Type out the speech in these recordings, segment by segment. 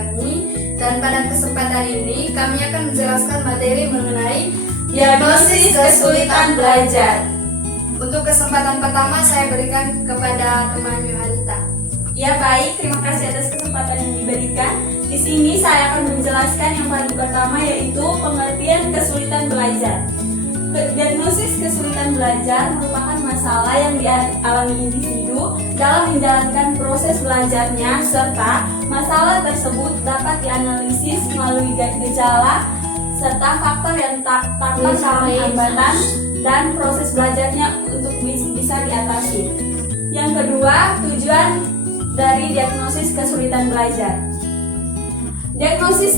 kami. Dan pada kesempatan ini kami akan menjelaskan materi mengenai diagnosis kesulitan belajar. Untuk kesempatan pertama saya berikan kepada teman Yohanita. Ya baik, terima kasih atas kesempatan yang diberikan. Di sini saya akan menjelaskan yang paling pertama yaitu pengertian kesulitan belajar. Diagnosis kesulitan belajar merupakan masalah yang dialami individu dalam menjalankan proses belajarnya, serta masalah tersebut dapat dianalisis melalui gejala serta faktor yang dapat dalam hambatan dan proses belajarnya untuk bisa diatasi. Yang kedua, tujuan dari diagnosis kesulitan belajar. Diagnosis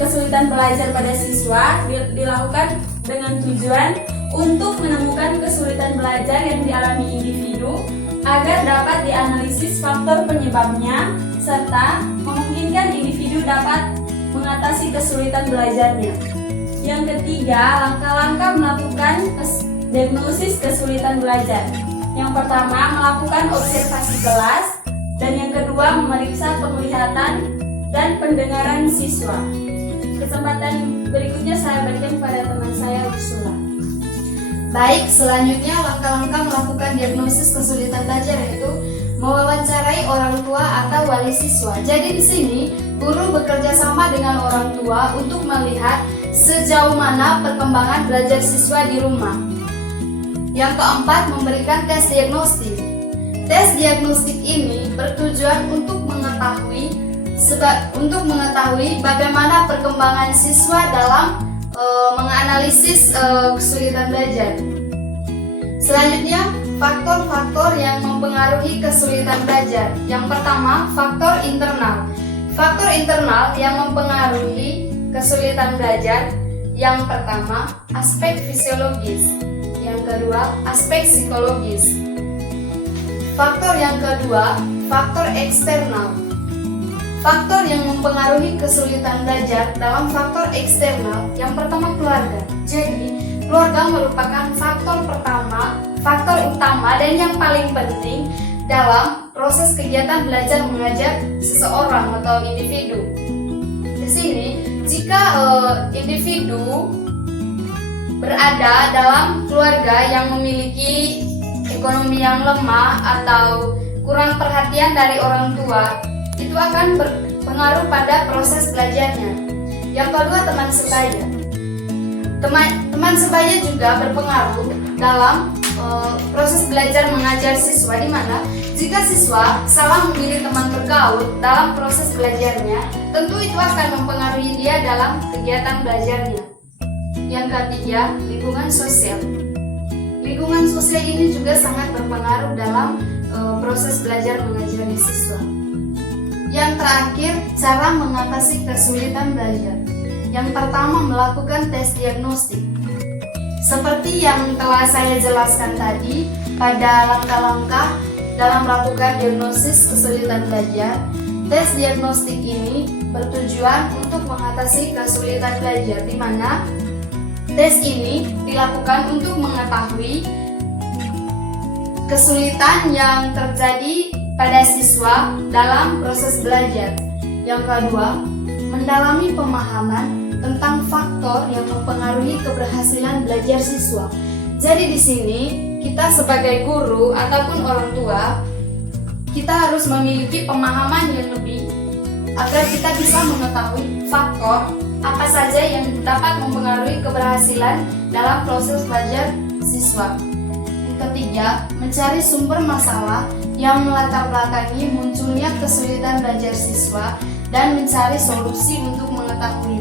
kesulitan belajar pada siswa dilakukan dengan tujuan untuk menemukan kesulitan belajar yang dialami individu agar dapat dianalisis faktor penyebabnya serta memungkinkan individu dapat mengatasi kesulitan belajarnya. Yang ketiga, langkah-langkah melakukan diagnosis kesulitan belajar. Yang pertama, melakukan observasi kelas, dan yang kedua, memeriksa penglihatan dan pendengaran siswa. Kesempatan berikutnya saya berikan kepada teman saya, Ursula. Baik, selanjutnya langkah-langkah melakukan diagnosis kesulitan belajar yaitu mewawancarai orang tua atau wali siswa. Jadi di sini guru bekerja sama dengan orang tua untuk melihat sejauh mana perkembangan belajar siswa di rumah. Yang keempat, memberikan tes diagnostik. Tes diagnostik ini bertujuan untuk mengetahui bagaimana perkembangan siswa dalam menganalisis kesulitan belajar. Selanjutnya, faktor-faktor yang mempengaruhi kesulitan belajar. Yang pertama, faktor internal. Faktor internal yang mempengaruhi kesulitan belajar. Yang pertama, aspek fisiologis. Yang kedua, aspek psikologis. Faktor yang kedua, faktor eksternal. Faktor yang mempengaruhi kesulitan belajar dalam faktor eksternal, yang pertama keluarga. Jadi, keluarga merupakan faktor utama dan yang paling penting dalam proses kegiatan belajar mengajar seseorang atau individu. Di sini, jika individu berada dalam keluarga yang memiliki ekonomi yang lemah atau kurang perhatian dari orang tua, itu akan berpengaruh pada proses belajarnya. Yang kedua, teman sebaya. Teman sebaya juga berpengaruh dalam proses belajar mengajar siswa, di mana jika siswa salah memilih teman bergaul dalam proses belajarnya, tentu itu akan mempengaruhi dia dalam kegiatan belajarnya. Yang ketiga, lingkungan sosial. Lingkungan sosial ini juga sangat berpengaruh dalam proses belajar mengajar siswa. Yang terakhir, cara mengatasi kesulitan belajar. Yang pertama, melakukan tes diagnostik. Seperti yang telah saya jelaskan tadi, pada langkah-langkah dalam melakukan diagnosis kesulitan belajar, tes diagnostik ini bertujuan untuk mengatasi kesulitan belajar, di mana tes ini dilakukan untuk mengetahui kesulitan yang terjadi pada siswa dalam proses belajar. Yang kedua, mendalami pemahaman tentang faktor yang mempengaruhi keberhasilan belajar siswa. Jadi di sini kita sebagai guru ataupun orang tua, kita harus memiliki pemahaman yang lebih agar kita bisa mengetahui faktor apa saja yang dapat mempengaruhi keberhasilan dalam proses belajar siswa. Yang ketiga, mencari sumber masalah yang melatar belakangi munculnya kesulitan belajar siswa dan mencari solusi untuk mengetahui.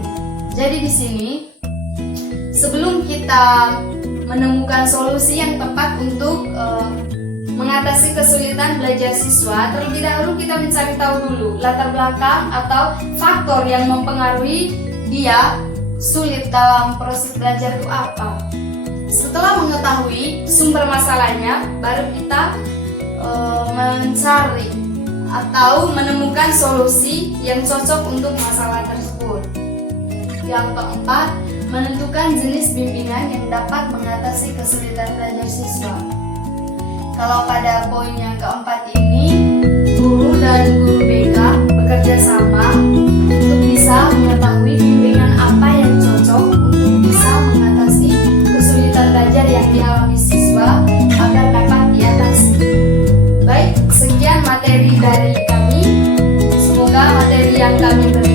Jadi di sini, sebelum kita menemukan solusi yang tepat untuk mengatasi kesulitan belajar siswa, terlebih dahulu kita mencari tahu dulu latar belakang atau faktor yang mempengaruhi dia sulit dalam proses belajar itu apa. Setelah mengetahui sumber masalahnya, baru kita mencari atau menemukan solusi yang cocok untuk masalah tersebut. Yang keempat, menentukan jenis bimbingan yang dapat mengatasi kesulitan belajar siswa. Kalau pada poin yang keempat ini, guru dan guru BK bekerja sama bisa mengetahui bimbingan apa yang cocok untuk bisa mengatasi kesulitan belajar yang dialami siswa agar dapat diatasi. Baik, sekian materi dari kami. Semoga materi yang kami berikan